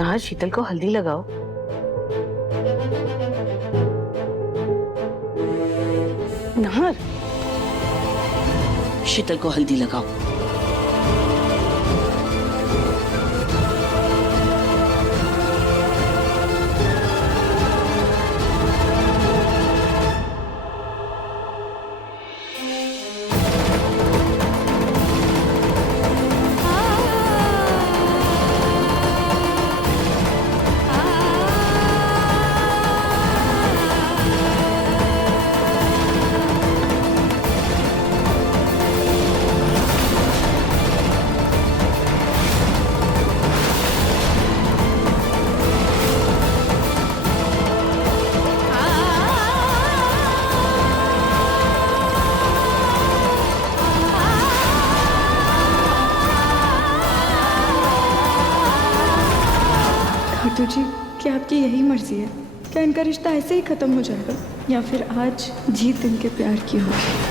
नाहर, शीतल को हल्दी लगाओ। नाहर, शीतल को हल्दी लगाओ। खाटू जी, क्या आपकी यही मर्जी है? क्या इनका रिश्ता ऐसे ही खत्म हो जाएगा या फिर आज जीत इनके प्यार की होगी?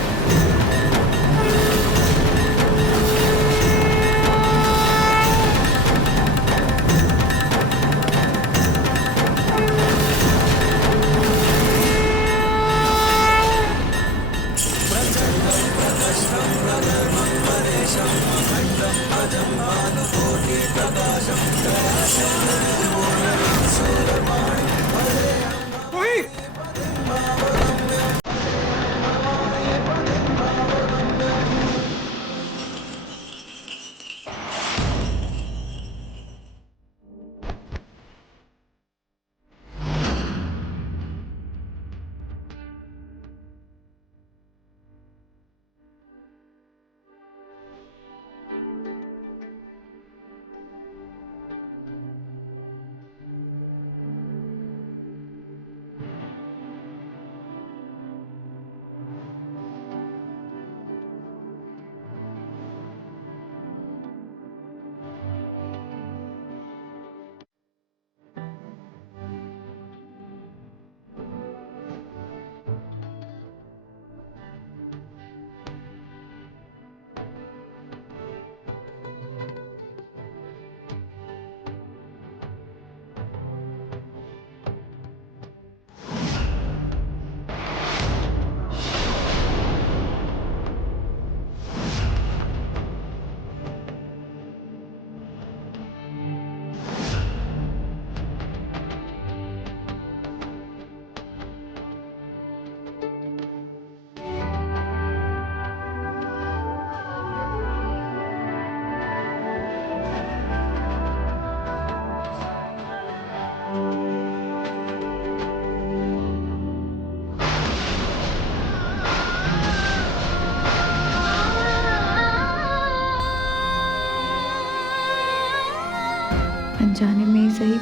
अनजाने में ही सही,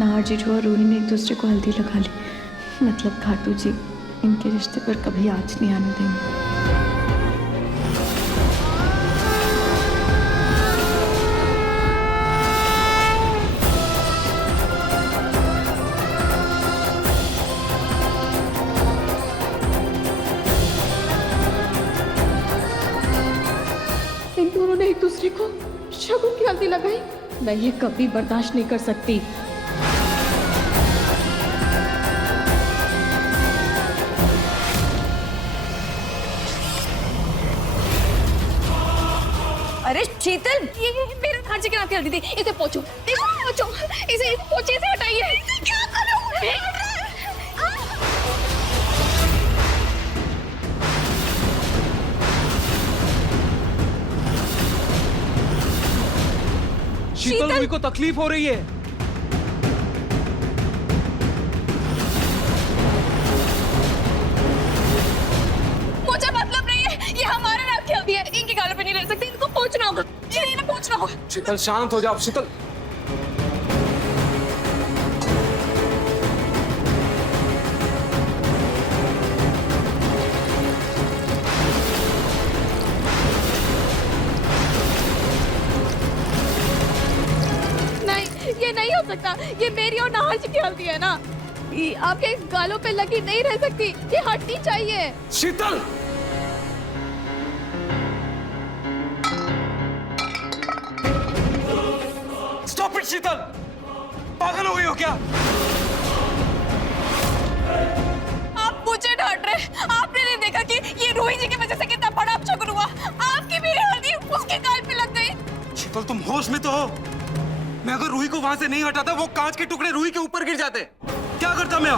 नाहर जीजू और रोहिणी ने एक दूसरे को हल्दी लगा ली। मतलब खाटू जी इनके रिश्ते पर कभी आँच नहीं आने देंगे। इन दोनों ने एक दूसरे को शगुन की हल्दी लगाई। मैं ये कभी बर्दाश्त नहीं कर सकती। अरे शीतल, ये मेरे नाहर जी के नाम की हल्दी थी। इसे पोंछो, इसे पोंछे से हटाइए। क्या करूं? शीतल, रूही को तकलीफ हो रही है। मुझे मतलब नहीं है, ये हमारे नाम की हल्दी है। इनके गालों पे नहीं रह सकती, इनको पोंछना होगा। इन्हें पोंछना होगा। शीतल शांत हो जाओ। शीतल, ये नहीं हो सकता। ये मेरी और नाहर जी की हल्दी है ना, आपके गालों पे लगी नहीं रह सकती। ये हटनी चाहिए। शीतल, स्टॉप इट शीतल, पागल हो गई हो क्या? आप मुझे डांट रहे, आपने नहीं देखा कि ये रूही जी की वजह से कितना बड़ा अपशगुन हुआ? आपकी भी हल्दी उसके गाल पे लग गई। शीतल तुम होश में तो हो? मैं अगर रूही को वहां से नहीं हटाता वो कांच के टुकड़े रूही के ऊपर गिर जाते। क्या करता मैं?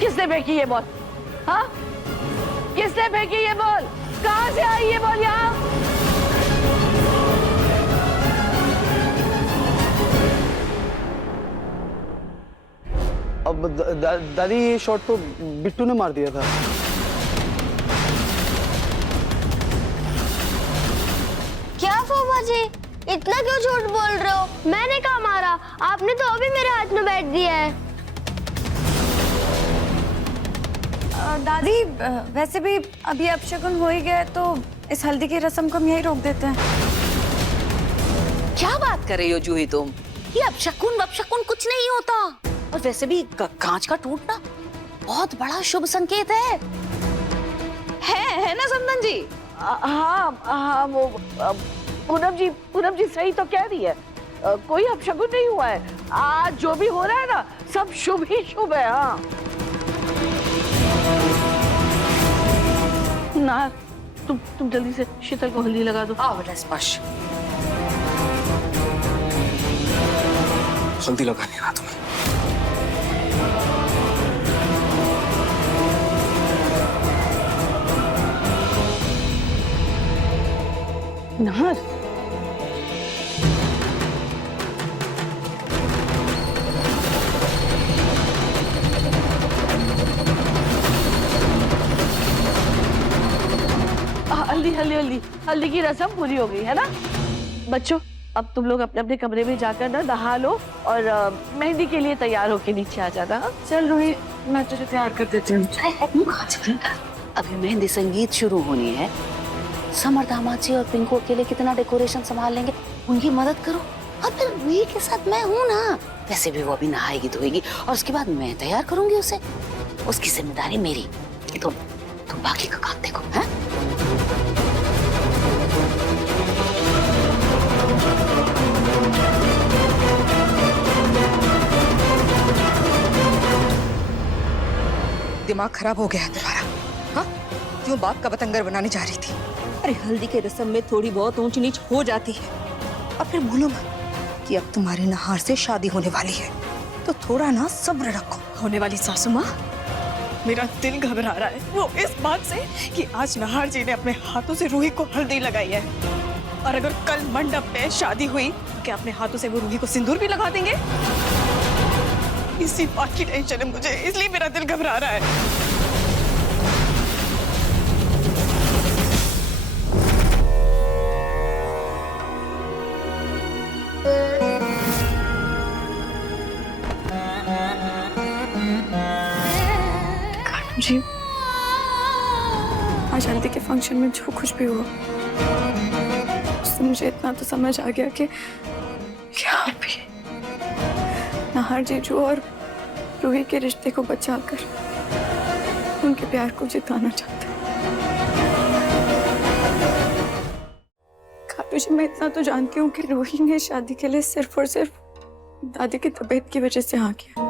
किसने फेंकी ये बॉल? हाँ, किसने फेंकी ये बॉल? कहाँ से आई ये बॉल यहाँ? अब दादी ये शॉट तो बिट्टू ने मार दिया था। क्या फूफा जी, इतना क्यों झूठ बोल रहे हो? मैंने कहा मारा, आपने तो अभी मेरे हाथ में बैठ दिया है। दादी वैसे भी अभी अपशगुन हो ही गया तो इस हल्दी की रस्म को हम यही रोक देते हैं। क्या बात कर रही हो जूही तुम? ये अपशकुन कुछ नहीं होता। और वैसे भी कांच का टूटना बहुत बड़ा शुभ संकेत है ना समदन जी? हाँ वो पूनम जी सही तो कह रही है। कोई अपशकुन नहीं हुआ है। आज जो भी हो रहा है ना सब शुभ ही शुभ है। हाँ ना, तुम जल्दी से शीतल को हल्दी लगा दो। हाँ बेटा स्पर्श। हल्दी लगानी है तुम्हें। नार हल्दी की रस्म पूरी हो गई है ना बच्चों? अब तुम लोग अपने अपने कमरे में जाकर ना नहा लो और मेहंदी के लिए तैयार होके नीचे आ जाना। चल रूही, मैं तुझे तैयार कर देती हूँ। अभी मेहंदी संगीत शुरू होनी है। समर दामाद जी और पिंकू अकेले कितना डेकोरेशन संभाल लेंगे, उनकी मदद करो। और फिर रूही के साथ मैं हूँ ना। वैसे भी वो अभी नहाएगी धोएगी और उसके बाद मैं तैयार करूंगी उसे। उसकी जिम्मेदारी मेरी। तुम बाकी का काम देखो। हैं? दिमाग खराब हो गया है तुम्हारा? हाँ, क्यों बाप का बतंगर बनाने जा रही थी? अरे हल्दी के रस्म में थोड़ी बहुत ऊंच नीच हो जाती है। और फिर भूलो मत कि अब तुम्हारी नहार से शादी होने वाली है, तो थोड़ा ना सब्र रखो। होने वाली सासू माँ, मेरा दिल घबरा रहा है वो इस बात से कि आज नहार जी ने अपने हाथों से रूही को हल्दी लगाई है। और अगर कल मंडप पे शादी हुई तो क्या अपने हाथों से वो रूही को सिंदूर भी लगा देंगे? इसी बात की टेंशन है मुझे, इसलिए मेरा दिल घबरा रहा है। जी, आज हल्दी के फंक्शन में जो कुछ भी हुआ उससे मुझे इतना तो समझ आ गया कि क्या भी नाहर जीजू और रूही के रिश्ते को बचाकर उनके प्यार को जिताना चाहते हैं। खाटू जी, मैं इतना तो जानती हूँ कि रूही ने शादी के लिए सिर्फ और सिर्फ दादी की तबीयत की वजह से हाँ किया।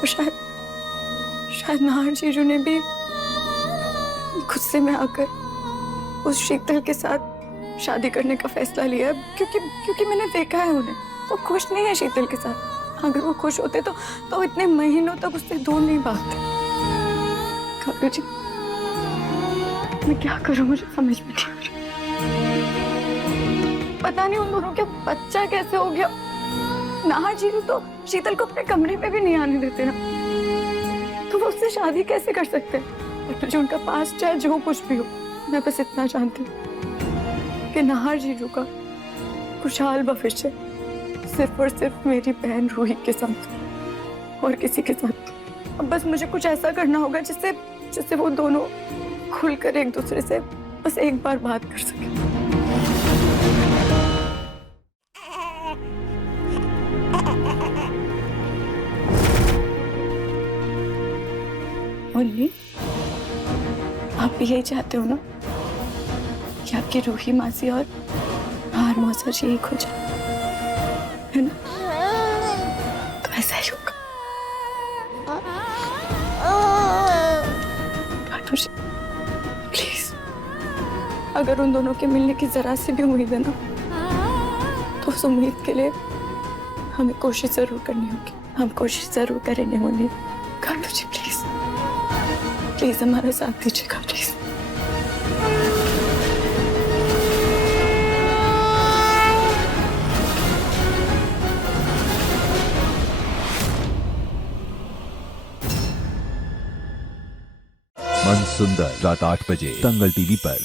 और शायद नाहर जीजू ने भी गुस्से में आकर उस शीतल के साथ शादी करने का फैसला लिया, क्योंकि मैंने देखा है उन्हें, वो खुश नहीं है शीतल के साथ। अगर वो खुश होते तो इतने महीनों तक उससे दूर नहीं भागते। खाटू जी, मैं क्या करूं, मुझे समझ में नहीं आ रहा। पता नहीं उन दोनों का बच्चा कैसे हो गया। नाहर जीजू तो शीतल को अपने कमरे में भी नहीं आने देते ना, तो वो उससे शादी कैसे कर सकते हैं? और तुझे उनका पास चाहे जो कुछ भी हो, मैं बस इतना जानती हूँ कि नाहर जीजू का खुशहाल भविष्य सिर्फ और सिर्फ मेरी बहन रूही के साथ और किसी के साथ। अब बस मुझे कुछ ऐसा करना होगा जिससे वो दोनों खुलकर एक दूसरे से बस एक बार बात कर सके। मुन्नी, आप भी यही चाहते हो ना कि आपकी रूही मासी और हार मौसा जी एक हो जाए, है ना? तो ऐसा ही होगा। प्लीज, अगर उन दोनों के मिलने की जरा सी भी उम्मीद है ना, तो उस उम्मीद के लिए हमें कोशिश जरूर करनी होगी। हम कोशिश जरूर करेंगे मुन्नी। काटू जी प्लीज, प्लीज हमारा साथ दीजिएगा प्लीज। मन सुंदर रात 8 बजे दंगल टीवी पर।